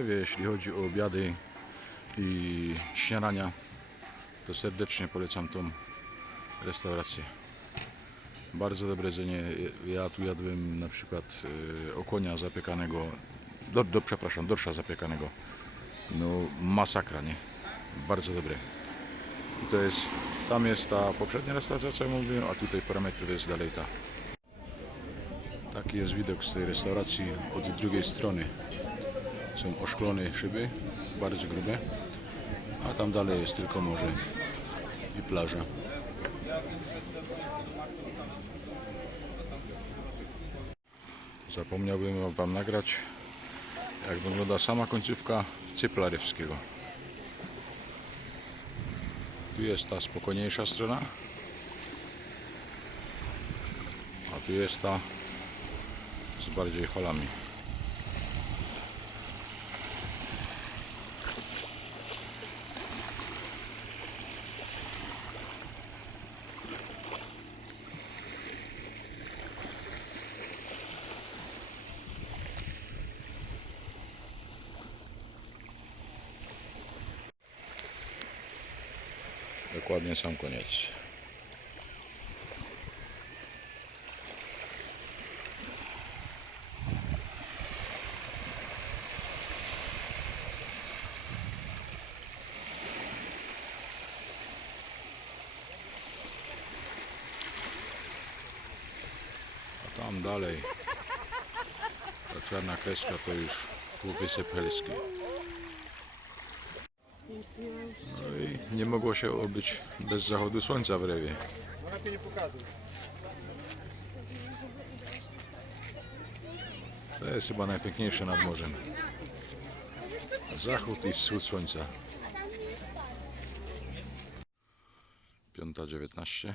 Jeśli chodzi o obiady i śniadania, to serdecznie polecam tą restaurację. Bardzo dobre jedzenie. Ja tu jadłem na przykład e, okonia zapiekanego, do, do, przepraszam, dorsza zapiekanego. No masakra, nie? Bardzo dobre. I to jest, tam jest ta poprzednia restauracja, co mówiłem, a tutaj parametrów jest dalej ta. Taki jest widok z tej restauracji od drugiej strony. Są oszklone szyby, bardzo grube, a tam dalej jest tylko morze i plaża. Zapomniałbym Wam nagrać, jak wygląda sama końcówka cypla. Tu jest ta spokojniejsza strona, a tu jest ta z bardziej falami. Dokładnie sam koniec. A tam dalej ta czarna kreska to już Półwysep Helski. No i nie mogło się obyć bez zachodu słońca w rewie. To jest chyba najpiękniejsze nad morzem. Zachód i wschód słońca. 5.19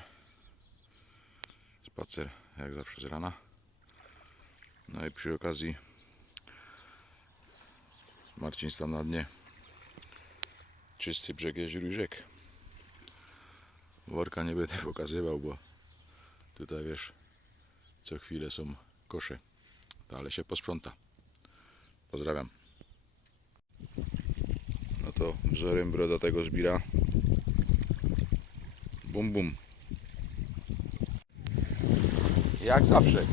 Spacer jak zawsze z rana. No i przy okazji Marcin stał na dnie. Czysty brzeg jezior i rzek. Worka nie będę pokazywał, bo tutaj wiesz, co chwilę są kosze. To ale się posprząta. Pozdrawiam. No to wzorem brodatego zbira. Bum bum. Jak zawsze.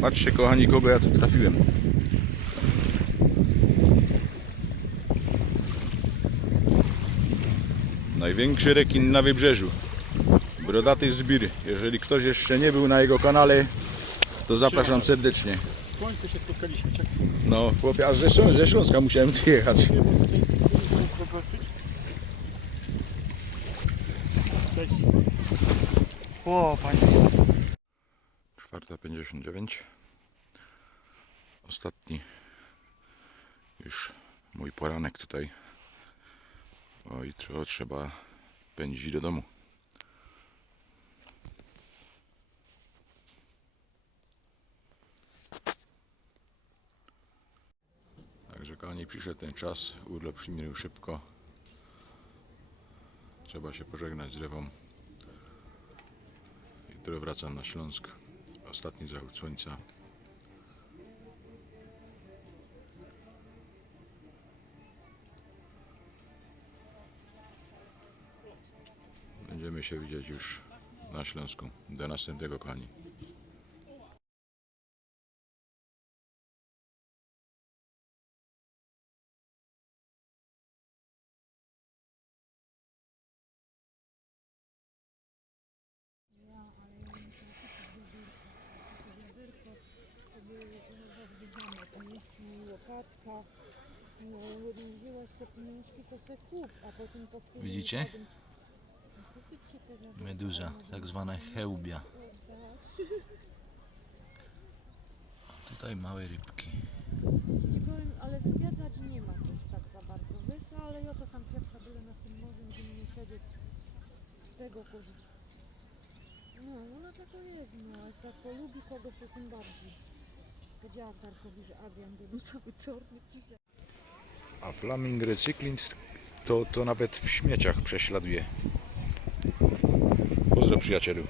Patrzcie kochani, kogo ja tu trafiłem. Największy rekin na wybrzeżu. Brodaty zbir. Jeżeli ktoś jeszcze nie był na jego kanale, to zapraszam serdecznie. W końcu się spotkaliśmy. No, chłopie, a ze, Ślą- ze Śląska musiałem tu jechać. Cześć. O, panie. 4.59. Ostatni już mój poranek tutaj. O, jutro trzeba pędzić do domu. Także kochani, przyszedł ten czas. Urlop minął szybko. Trzeba się pożegnać z rewą. Jutro wracam na Śląsk. Ostatni zachód słońca. Będziemy się widzieć już na Śląsku. Do następnego kochani. łopatka, rozłożyłaś sobie pieniążki, to se kup, a potem to później Widzicie? Meduza, tak zwana chełbia. A tutaj małe rybki. Ale zwiedzać nie ma coś tak za bardzo. Wysa, ale ja to tam pierwsza byłem na tym morzu, żeby nie siedzieć z, tego korzysta. No, ona taka jest, no, jak polubi kogoś, to tym bardziej. Powiedziała Darkowi, że Adrian był cały corny. A Flaming Recykling to, to nawet w śmieciach prześladuje. Przyjacielu.